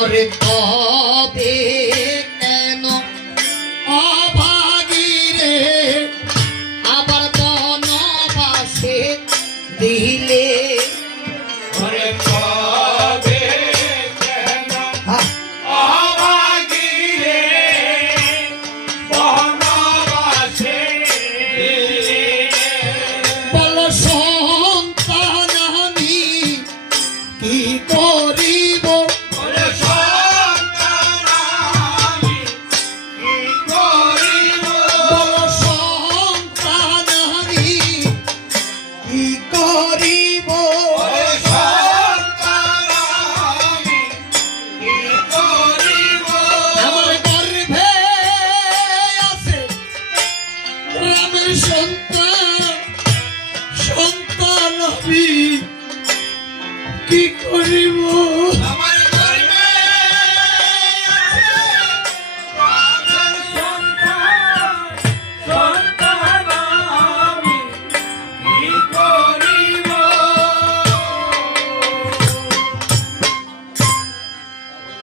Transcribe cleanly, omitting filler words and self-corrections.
ওরে তবে কেন অভাগীরে আবার বনবাসে দিলে ওরে তবে কেন অভাগীরে বনবাসে দিলে বল সন্তান আমি কি করিব ওরে সন্তান আমি কি করিব বল সন্তান আমি কি করিব ওরে সন্তান আমি কি করিব আমার গর্ভে আছে রামের সন্তান সন্তান আমি কি করিব আমার